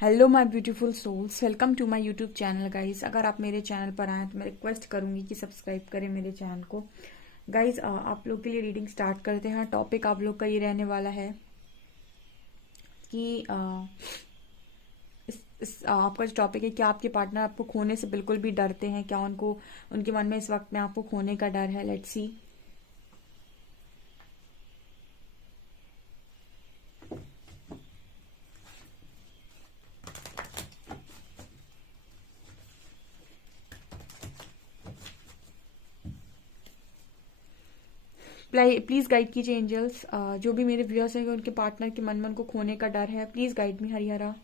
Hello my beautiful souls, welcome to my YouTube channel guys. अगर आप मेरे channel पर आए तो मैं रिक्वेस्ट करूंगी कि सब्सक्राइब करें मेरे चैनल को। गाइस, आप लोग के लिए रीडिंग स्टार्ट करते हैं। टॉपिक आप लोग का ये रहने वाला है कि आपका जो टॉपिक है, क्या आपके पार्टनर आपको खोने से बिल्कुल भी डरते हैं? क्या उनको उनके मन में इस वक्त में आपको खोने का डर है? Let's see. प्लीज गाइड कीजिए एंजल्स। जो भी मेरे व्यूअर्स हैं उनके पार्टनर के मन में उनको खोने का डर है, please guide me Harihara.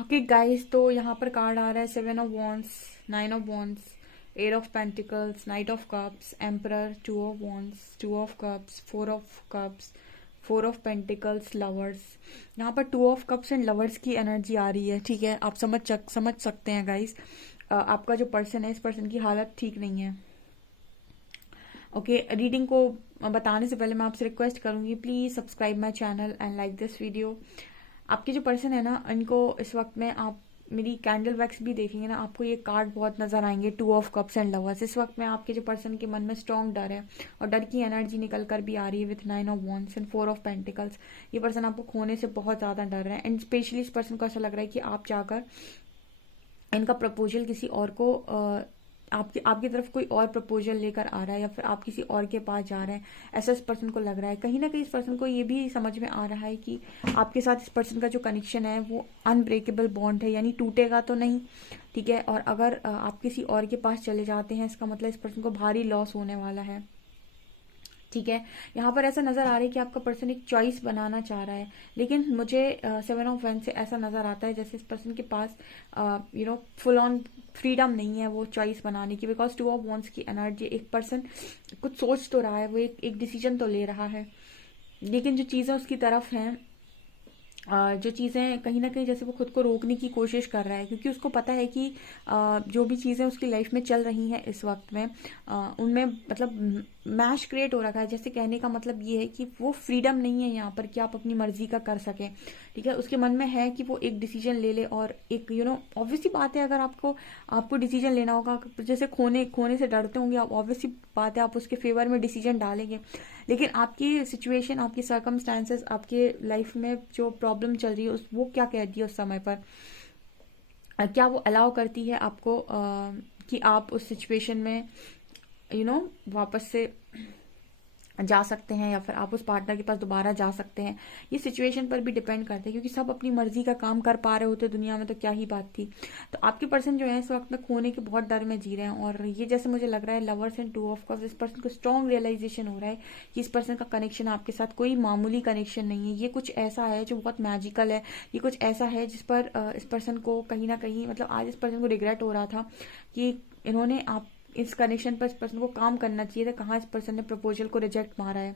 Okay guys, तो यहाँ पर कार्ड आ रहा है 7 of wands, 9 of wands, 8 of pentacles, night of cups, emperor, 2 of wands, 2 of cups, 4 of cups, 4 of pentacles, lovers. यहाँ पर 2 ऑफ कप्स एंड लवर्स की एनर्जी आ रही है। ठीक है, आप समझ सकते हैं गाइस। आपका जो पर्सन है, इस पर्सन की हालत ठीक नहीं है। ओके, रीडिंग को बताने से पहले मैं आपसे रिक्वेस्ट करूंगी, please subscribe my channel and like this video. आपके जो पर्सन है ना, इनको इस वक्त में आप मेरी कैंडल वैक्स भी देखेंगे ना, आपको ये कार्ड बहुत नजर आएंगे, 2 ऑफ कप्स एंड लवर्स। इस वक्त में आपके जो पर्सन के मन में स्ट्रॉन्ग डर है और डर की एनर्जी निकल कर भी आ रही है with 9 of wands and 4 of pentacles. ये पर्सन आपको खोने से बहुत ज्यादा डर रहे हैं एंड स्पेशली इस पर्सन को ऐसा लग रहा है कि आप जाकर इनका प्रपोजल किसी और को आपकी आपकी तरफ कोई और प्रपोजल लेकर आ रहा है या फिर आप किसी और के पास जा रहे हैं, ऐसा इस पर्सन को लग रहा है। कहीं ना कहीं इस पर्सन को ये भी समझ में आ रहा है कि आपके साथ इस पर्सन का जो कनेक्शन है वो अनब्रेकेबल बॉन्ड है, यानी टूटेगा तो नहीं। ठीक है, और अगर आप किसी और के पास चले जाते हैं, इसका मतलब इस पर्सन को भारी लॉस होने वाला है। ठीक है, यहाँ पर ऐसा नजर आ रहा है कि आपका पर्सन एक चॉइस बनाना चाह रहा है, लेकिन मुझे 7 ऑफ वन से ऐसा नजर आता है जैसे इस पर्सन के पास फुल ऑन फ्रीडम नहीं है वो चॉइस बनाने की। बिकॉज 2 ऑफ वॉन्ड्स की एनर्जी, एक पर्सन कुछ सोच तो रहा है, वो एक डिसीजन तो ले रहा है, लेकिन जो चीज़ें उसकी तरफ हैं, जो चीज़ें कहीं ना कहीं जैसे वो खुद को रोकने की कोशिश कर रहा है, क्योंकि उसको पता है कि जो भी चीज़ें उसकी लाइफ में चल रही हैं इस वक्त में, उनमें मतलब मैश क्रिएट हो रखा है। जैसे कहने का मतलब ये है कि वो फ्रीडम नहीं है यहाँ पर कि आप अपनी मर्जी का कर सकें। ठीक है, उसके मन में है कि वो एक डिसीजन ले ले, और एक ऑब्वियसली बात है, अगर आपको आपको डिसीजन लेना होगा, जैसे खोने खोने से डरते होंगे आप, ऑब्वियसली बात है आप उसके फेवर में डिसीजन डालेंगे। लेकिन आपकी सिचुएशन, आपकी सर्कमस्टांसेस, आपके लाइफ में जो प्रॉब्लम चल रही है वो क्या कहती है उस समय पर, क्या वो अलाउ करती है आपको कि आप उस सिचुएशन में वापस से जा सकते हैं या फिर आप उस पार्टनर के पास दोबारा जा सकते हैं। ये सिचुएशन पर भी डिपेंड करते हैं, क्योंकि सब अपनी मर्जी का काम कर पा रहे होते दुनिया में तो क्या ही बात थी। तो आपके पर्सन जो है इस वक्त में खोने के बहुत डर में जी रहे हैं, और ये जैसे मुझे लग रहा है लवर्स एंड 2 ऑफ कप्स, इस पर्सन को स्ट्रॉन्ग रियलाइजेशन हो रहा है कि इस पर्सन का कनेक्शन आपके साथ कोई मामूली कनेक्शन नहीं है। ये कुछ ऐसा है जो बहुत मैजिकल है, ये कुछ ऐसा है जिस पर इस पर्सन को कहीं ना कहीं, मतलब आज इस पर्सन को रिग्रेट हो रहा था कि इन्होंने आप इस कनेक्शन पर इस पर्सन को काम करना चाहिए था, कहाँ इस पर्सन ने प्रपोजल को रिजेक्ट मारा है।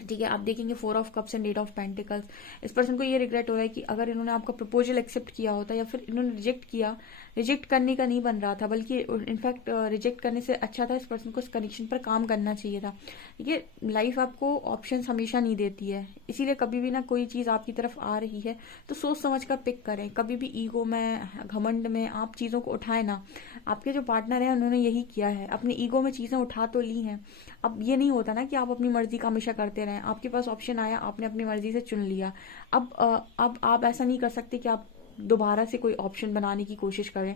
ठीक है, आप देखेंगे 4 of cups and 8 of pentacles, इस पर्सन को ये रिग्रेट हो रहा है कि अगर इन्होंने आपका प्रपोजल एक्सेप्ट किया होता या फिर इन्होंने रिजेक्ट किया, रिजेक्ट करने का नहीं बन रहा था, बल्कि इनफैक्ट रिजेक्ट करने से अच्छा था इस पर्सन को इस कनेक्शन पर काम करना चाहिए था। ये लाइफ आपको ऑप्शंस हमेशा नहीं देती है, इसीलिए कभी भी ना कोई चीज़ आपकी तरफ आ रही है तो सोच समझ कर पिक करें। कभी भी ईगो में, घमंड में आप चीज़ों को उठाए ना। आपके जो पार्टनर है उन्होंने यही किया है, अपनी ईगो में चीज़ें उठा तो ली हैं। अब ये नहीं होता ना कि आप अपनी मर्जी का हमेशा करते रहें, आपके पास ऑप्शन आया, आपने अपनी मर्जी से चुन लिया। अब आप ऐसा नहीं कर सकते कि आप दोबारा से कोई ऑप्शन बनाने की कोशिश करें।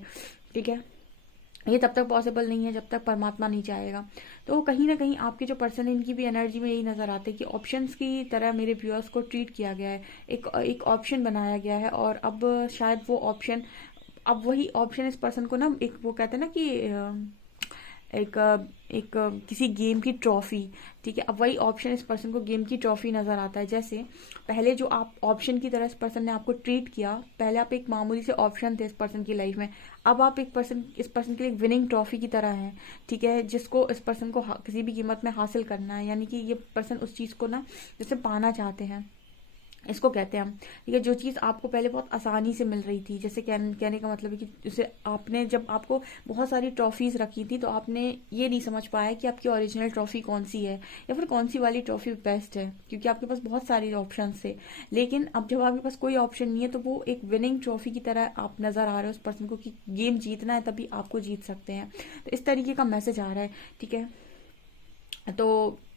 ठीक है, ये तब तक पॉसिबल नहीं है जब तक परमात्मा नहीं चाहेगा। तो कहीं ना कहीं आपके जो पर्सन है इनकी भी एनर्जी में यही नजर आता है कि ऑप्शंस की तरह मेरे व्यूअर्स को ट्रीट किया गया है, एक ऑप्शन बनाया गया है, और अब शायद वो ऑप्शन, अब वही ऑप्शन इस पर्सन को ना, एक वो कहते हैं ना कि एक एक किसी गेम की ट्रॉफी, ठीक है, अब वही ऑप्शन इस पर्सन को गेम की ट्रॉफी नजर आता है। जैसे पहले जो आप ऑप्शन की तरह इस पर्सन ने आपको ट्रीट किया, पहले आप एक मामूली से ऑप्शन थे इस पर्सन की लाइफ में, अब आप इस पर्सन के लिए एक विनिंग ट्रॉफी की तरह है। ठीक है, जिसको इस पर्सन को किसी भी कीमत में हासिल करना है, यानी कि ये पर्सन उस चीज को ना जैसे पाना चाहते हैं, इसको कहते हैं हम। ठीक है, जो चीज़ आपको पहले बहुत आसानी से मिल रही थी, जैसे कहने का मतलब है कि उसे आपने, जब आपको बहुत सारी ट्रॉफीज रखी थी तो आपने ये नहीं समझ पाया कि आपकी ओरिजिनल ट्रॉफी कौन सी है या फिर कौन सी वाली ट्रॉफी बेस्ट है, क्योंकि आपके पास बहुत सारी ऑप्शन थे। लेकिन अब जब आपके पास कोई ऑप्शन नहीं है तो वो एक विनिंग ट्रॉफी की तरह आप नजर आ रहे हो उस पर्सन को कि गेम जीतना है तभी आपको जीत सकते हैं। तो इस तरीके का मैसेज आ रहा है। ठीक है, तो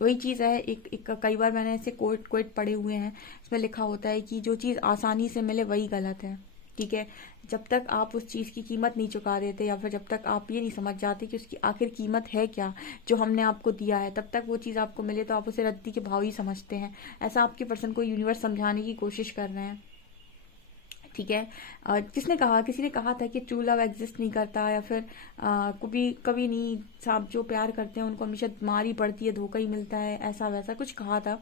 वही चीज़ है, एक कई बार मैंने ऐसे कोट पढ़े हुए हैं, इसमें लिखा होता है कि जो चीज़ आसानी से मिले वही गलत है। ठीक है, जब तक आप उस चीज़ की कीमत नहीं चुका देते या फिर जब तक आप ये नहीं समझ जाते कि उसकी आखिर कीमत है क्या जो हमने आपको दिया है, तब तक वो चीज़ आपको मिले तो आप उसे रद्दी के भाव ही समझते हैं। ऐसा आपके पर्सन को यूनिवर्स समझाने की कोशिश कर रहे हैं। ठीक है, किसी ने कहा था कि ट्रू लव एग्जिस्ट नहीं करता, या फिर कभी कभी नहीं, सब जो प्यार करते हैं उनको हमेशा मार ही पड़ती है, धोखा ही मिलता है, ऐसा वैसा कुछ कहा था।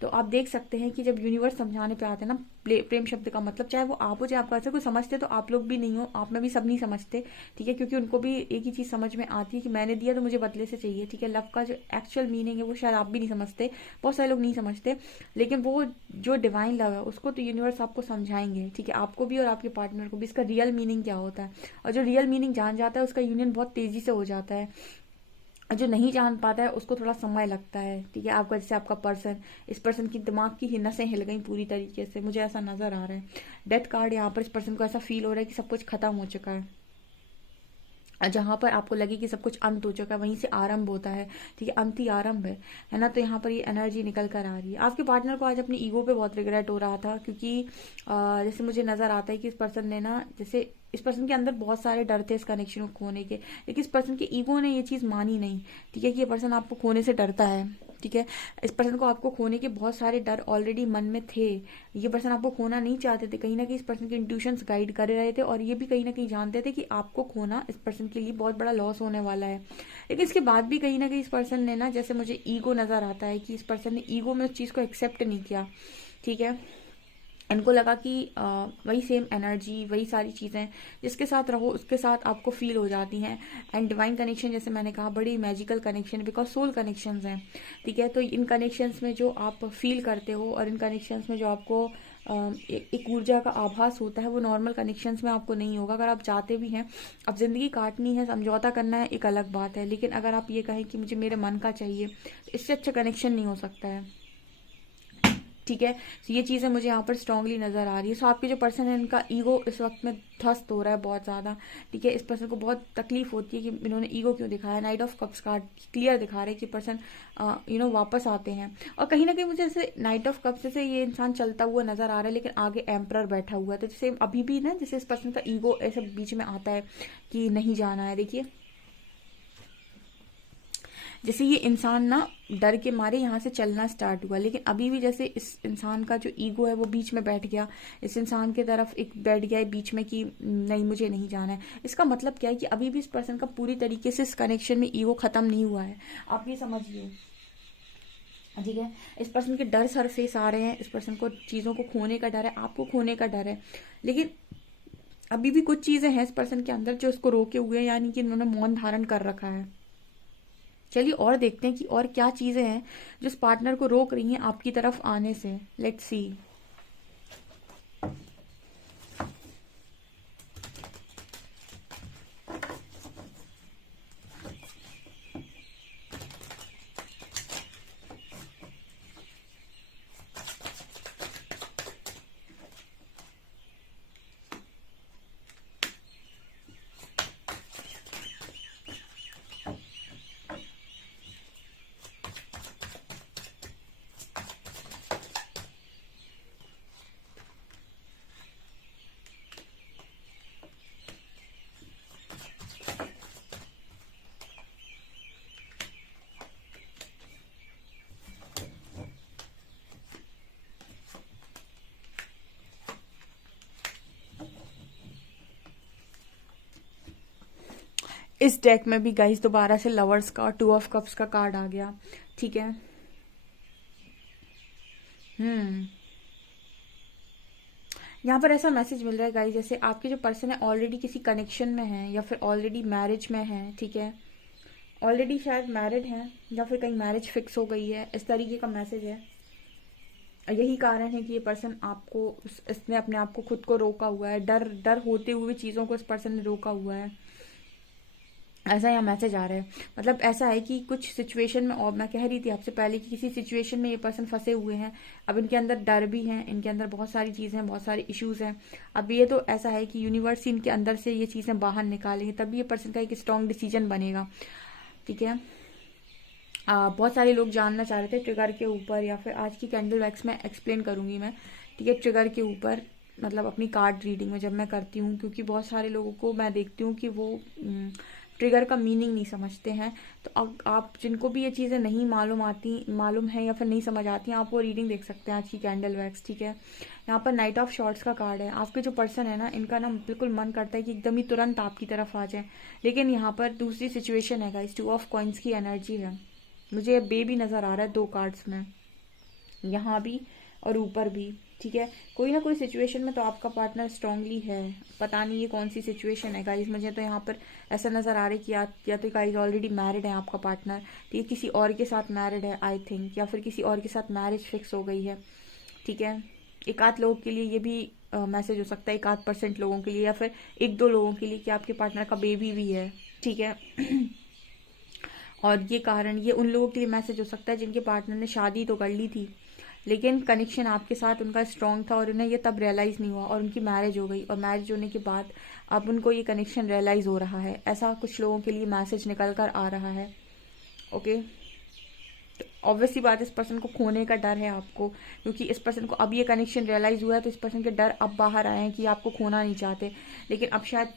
तो आप देख सकते हैं कि जब यूनिवर्स समझाने पे आते हैं ना, प्रेम शब्द का मतलब, चाहे वो आप हो चाहे आपका ऐसा कोई समझते तो आप लोग भी नहीं हो, आप में भी सब नहीं समझते। ठीक है, क्योंकि उनको भी एक ही चीज समझ में आती है कि मैंने दिया तो मुझे बदले से चाहिए। ठीक है, लव का जो एक्चुअल मीनिंग है वो शायद आप भी नहीं समझते, बहुत सारे लोग नहीं समझते, लेकिन वो जो डिवाइन लव है उसको तो यूनिवर्स आपको समझाएंगे। ठीक है, आपको भी और आपके पार्टनर को भी इसका रियल मीनिंग क्या होता है, और जो रियल मीनिंग जान जाता है उसका यूनियन बहुत तेजी से हो जाता है, और जो नहीं जान पाता है उसको थोड़ा समय लगता है। ठीक है, आपका जैसे आपका पर्सन, इस पर्सन की दिमाग की नसें हिल गई पूरी तरीके से, मुझे ऐसा नजर आ रहा है। डेथ कार्ड यहाँ पर इस पर्सन को ऐसा फील हो रहा है कि सब कुछ खत्म हो चुका है, जहां पर आपको लगे कि सब कुछ अंत हो चुका है वहीं से आरंभ होता है। ठीक है, अंत ही आरंभ है ना। तो यहाँ पर ये एनर्जी निकल कर आ रही है। आपके पार्टनर को आज अपनी ईगो पे बहुत रिग्रेट हो रहा था, क्योंकि जैसे मुझे नजर आता है कि इस पर्सन ने ना, जैसे इस पर्सन के अंदर बहुत सारे डर थे इस कनेक्शन को खोने के, लेकिन इस पर्सन के ईगो ने ये चीज मानी नहीं। ठीक है, कि ये पर्सन आपको खोने से डरता है। ठीक है, इस पर्सन को आपको खोने के बहुत सारे डर ऑलरेडी मन में थे, ये पर्सन आपको खोना नहीं चाहते थे। कहीं ना कहीं इस पर्सन के इंट्यूशंस गाइड कर रहे थे, और ये भी कहीं ना कहीं जानते थे कि आपको खोना इस पर्सन के लिए बहुत बड़ा लॉस होने वाला है। लेकिन इसके बाद भी कहीं ना कहीं इस पर्सन ने ना, जैसे मुझे ईगो नजर आता है कि इस पर्सन ने ईगो में उस चीज को एक्सेप्ट नहीं किया। ठीक है, इनको लगा कि वही सेम एनर्जी, वही सारी चीज़ें जिसके साथ रहो उसके साथ आपको फील हो जाती हैं। एंड डिवाइन कनेक्शन, जैसे मैंने कहा, बड़ी magical connection, because soul connections हैं। ठीक है, तो इन कनेक्शंस में जो आप फील करते हो और इन कनेक्शंस में जो आपको एक ऊर्जा का आभास होता है, वो नॉर्मल कनेक्शंस में आपको नहीं होगा। अगर आप चाहते भी हैं, अब जिंदगी काटनी है, समझौता करना है, एक अलग बात है, लेकिन अगर आप ये कहें कि मुझे मेरे मन का चाहिए, तो इससे अच्छा कनेक्शन नहीं हो सकता है। ठीक है, तो ये चीज़ें मुझे यहाँ पर स्ट्रांगली नजर आ रही है। सो आपके जो पर्सन है इनका ईगो इस वक्त में ध्वस्त हो रहा है बहुत ज़्यादा। ठीक है, इस पर्सन को बहुत तकलीफ होती है कि इन्होंने ईगो क्यों दिखाया। Night of cups card clear दिखा रहे हैं कि पर्सन वापस आते हैं, और कहीं ना कहीं मुझे जैसे नाइट ऑफ कप्स से ये इंसान चलता हुआ नजर आ रहा है, लेकिन आगे एम्परर बैठा हुआ है। तो जैसे अभी भी ना, जैसे इस पर्सन का ईगो ऐसे बीच में आता है कि नहीं जाना है। देखिए, जैसे ये इंसान ना डर के मारे यहाँ से चलना स्टार्ट हुआ, लेकिन अभी भी जैसे इस इंसान का जो ईगो है वो बीच में बैठ गया, इस इंसान की तरफ एक बैठ गया है बीच में कि नहीं मुझे नहीं जाना है। इसका मतलब क्या है कि अभी भी इस पर्सन का पूरी तरीके से इस कनेक्शन में ईगो खत्म नहीं हुआ है, आप ये समझिए। ठीक है, इस पर्सन के डर सरफेस आ रहे हैं, इस पर्सन को चीज़ों को खोने का डर है, आपको खोने का डर है, लेकिन अभी भी कुछ चीज़ें हैं इस पर्सन के अंदर जो उसको रोके हुए हैं, यानी कि उन्होंने मौन धारण कर रखा है। चलिए और देखते हैं कि और क्या चीज़ें हैं जो इस पार्टनर को रोक रही हैं आपकी तरफ आने से। Let's see. इस डेक में भी गाइस दोबारा से लवर्स का, 2 ऑफ कप्स का कार्ड आ गया। ठीक है। यहाँ पर ऐसा मैसेज मिल रहा है गाइस, जैसे आपके जो पर्सन है ऑलरेडी किसी कनेक्शन में है या फिर ऑलरेडी मैरिज में है। ठीक है, ऑलरेडी शायद मैरिड हैं या फिर कहीं मैरिज फिक्स हो गई है, इस तरीके का मैसेज है। यही कारण है कि ये पर्सन आपको, इसने अपने आप को खुद को रोका हुआ है, डर डर होते हुए चीज़ों को इस पर्सन ने रोका हुआ है, ऐसा यहाँ मैसेज आ रहा है। मतलब ऐसा है कि कुछ सिचुएशन में, और मैं कह रही थी आपसे पहले कि किसी सिचुएशन में ये पर्सन फंसे हुए हैं। अब इनके अंदर डर भी है, इनके अंदर बहुत सारी चीज़ें हैं, बहुत सारे इश्यूज हैं। अब ये तो ऐसा है कि यूनिवर्स इनके अंदर से ये चीज़ें बाहर निकालेंगे, तभी ये पर्सन का एक स्ट्रॉन्ग डिसीजन बनेगा। ठीक है। बहुत सारे लोग जानना चाह रहे थे ट्रिगर के ऊपर, या फिर आज की कैंडल वैक्स में एक्सप्लेन करूंगी मैं। ठीक है, ट्रिगर के ऊपर मतलब अपनी कार्ड रीडिंग में जब मैं करती हूँ, क्योंकि बहुत सारे लोगों को मैं देखती हूँ कि वो ट्रिगर का मीनिंग नहीं समझते हैं। तो आप जिनको भी ये चीज़ें नहीं मालूम है या फिर नहीं समझ आती हैं, आप वो रीडिंग देख सकते हैं आज की कैंडल वैक्स। ठीक है, यहाँ पर नाइट ऑफ शॉर्ट्स का कार्ड है। आपके जो पर्सन है ना, इनका ना बिल्कुल मन करता है कि एकदम ही तुरंत आपकी तरफ आ जाए, लेकिन यहाँ पर दूसरी सिचुएशन है गाइस, 2 ऑफ कॉइंस की एनर्जी है। मुझे बेबी नज़र आ रहा है 2 कार्ड्स में, यहाँ भी और ऊपर भी। ठीक है, कोई ना कोई सिचुएशन में तो आपका पार्टनर स्ट्रांगली है, पता नहीं ये कौन सी सिचुएशन है गाइस। मुझे तो यहाँ पर ऐसा नज़र आ रहा है कि या तो गाइस ऑलरेडी मैरिड है आपका पार्टनर, ठीक है, किसी और के साथ मैरिड है आई थिंक, या फिर किसी और के साथ मैरिज फिक्स हो गई है। ठीक है, एक आध लोगों के लिए ये भी मैसेज हो सकता है, 1-8% लोगों के लिए, या फिर 1-2 लोगों के लिए कि आपके पार्टनर का बेबी भी है। ठीक है और ये कारण, ये उन लोगों के लिए मैसेज हो सकता है जिनके पार्टनर ने शादी तो कर ली थी, लेकिन कनेक्शन आपके साथ उनका स्ट्रांग था और उन्हें ये तब रियलाइज़ नहीं हुआ और उनकी मैरिज हो गई, और मैरिज होने के बाद अब उनको ये कनेक्शन रियलाइज़ हो रहा है। ऐसा कुछ लोगों के लिए मैसेज निकल कर आ रहा है। ओके, तो ऑब्वियसली बात, इस पर्सन को खोने का डर है आपको, क्योंकि इस पर्सन को अब ये कनेक्शन रियलाइज़ हुआ है, तो इस पर्सन के डर अब बाहर आए हैं कि आपको खोना नहीं चाहते, लेकिन अब शायद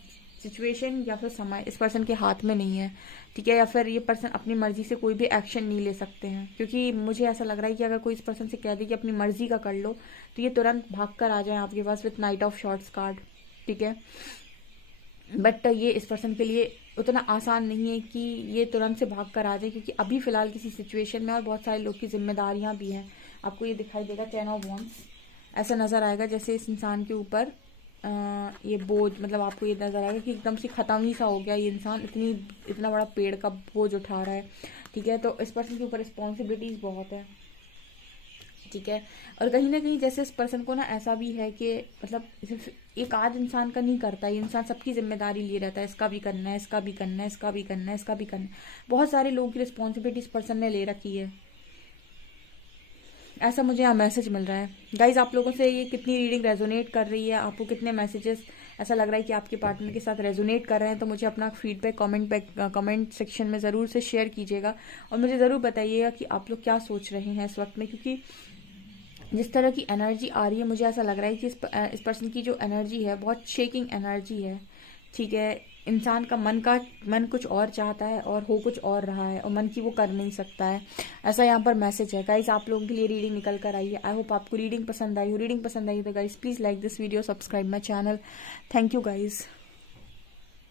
सिचुएशन या फिर समय इस पर्सन के हाथ में नहीं है। ठीक है, या फिर ये पर्सन अपनी मर्जी से कोई भी एक्शन नहीं ले सकते हैं, क्योंकि मुझे ऐसा लग रहा है कि अगर कोई इस पर्सन से कह दे कि अपनी मर्जी का कर लो, तो ये तुरंत भाग कर आ जाए आपके पास with night of shorts card. ठीक है, बट ये इस पर्सन के लिए उतना आसान नहीं है कि ये तुरंत से भाग कर आ जाए, क्योंकि अभी फिलहाल किसी सिचुएशन में और बहुत सारे लोग की जिम्मेदारियां भी हैं। आपको ये दिखाई देगा 10 ऑफ वॉन्ड्स, ऐसा नज़र आएगा जैसे इस इंसान के ऊपर ये बोझ, मतलब आपको ये नजर आएगा कि एकदम से खत्म ही सा हो गया ये इंसान, इतना बड़ा पेड़ का बोझ उठा रहा है। ठीक है, तो इस पर्सन के ऊपर रिस्पॉन्सिबिलिटीज बहुत है। ठीक है, और कहीं ना कहीं जैसे इस पर्सन को ना ऐसा भी है कि मतलब सिर्फ एक आध इंसान का नहीं करता, ये इंसान सबकी जिम्मेदारी लिए रहता है, इसका भी करना है, इसका भी करना है, इसका भी करना है, इसका भी करना है। बहुत सारे लोगों की रिस्पॉन्सिबिलिटी इस पर्सन ने ले रखी है, ऐसा मुझे यहाँ मैसेज मिल रहा है। गाइज, आप लोगों से ये कितनी रीडिंग रेजोनेट कर रही है, आपको कितने मैसेजेस ऐसा लग रहा है कि आपके पार्टनर के साथ रेजोनेट कर रहे हैं, तो मुझे अपना फीडबैक कमेंट सेक्शन में ज़रूर से शेयर कीजिएगा, और मुझे ज़रूर बताइएगा कि आप लोग क्या सोच रहे हैं इस वक्त में, क्योंकि जिस तरह की एनर्जी आ रही है मुझे ऐसा लग रहा है कि इस पर्सन की जो एनर्जी है बहुत शेकिंग एनर्जी है। ठीक है, इंसान का मन कुछ और चाहता है और हो कुछ और रहा है, और मन की वो कर नहीं सकता है। ऐसा यहाँ पर मैसेज है गाइज। आप लोगों के लिए रीडिंग निकल कर आई है। आई होप आपको रीडिंग पसंद आई हो। रीडिंग पसंद आई तो guys please like this video, subscribe my channel. Thank you guys.